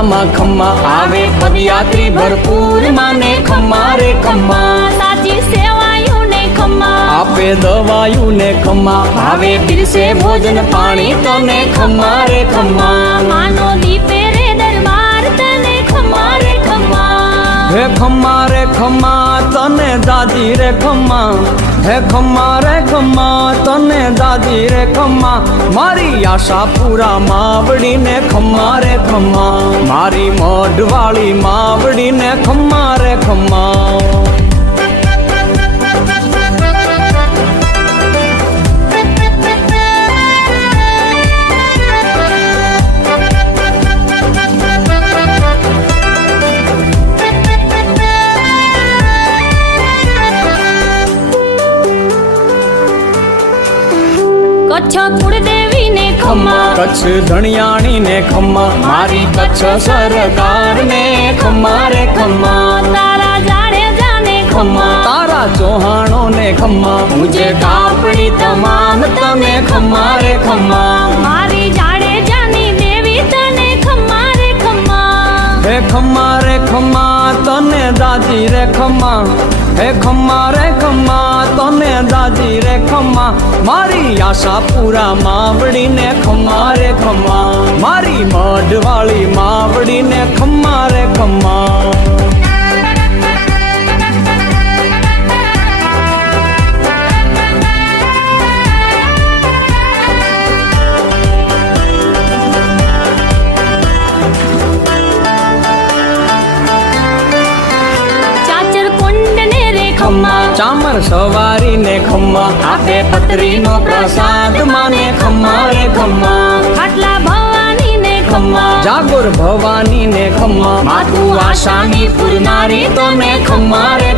ખમ્મા ખમ્મા આવે પદયાત્રી ભરપૂર માને ખમ્મા ખમ્મા સાચી સેવાયું ને ખમ્મા આપે દવાયું ને ખમ્મા આવે પીરસે ભોજન પાણી તને ખમ્મા ખમ્મા માનો દીપે રે દરબાર તને ખમ્મા ખમ્મા હે ખમ્મા રે ખમ્મા તને દાદી રે ખમ્મા હે ખમ્મા રે ખમ્મા તને દાદી રે ખમ્મા મારી આશા પૂરા માવડીને ખમ્મા રે ખમ્મા મારી મોઢવાળી માવડીને ખમ્મા રે ખમ્મા છા ખોડ દેવી ને ખમમા કચ્છ ધણિયાણી ને ખમમા મારી કચ્છ સરદાર ને ખમારે ખમા નારા જાણે જાને ખમા તારા ચોહાણો ને ખમમા મુજે કાપણી તમાન તને ખમારે ખમા મારી જાણે જાની દેવી તને ખમારે ખમા હે ખમારે ખમા તને દાદી રે ખમા હે ખમારે ખમા સામે દાદી રે ખમ્મા મારી આશા પૂરા માવડીને ખમ્મા રે ખમ્મા મારી મઢવાળી માવડીને ખમ્મા રે ખમ્મા ચામર સવા ખમ્મા આપે નો પ્રસાદ માને ખમ્મા રે ખમ્મા ખાટલા ભવાની ને ખમ્મા જાગોર ભવાની ને ખમ્મા માથું આશાની પૂરનારી તમે ખમ્મા રે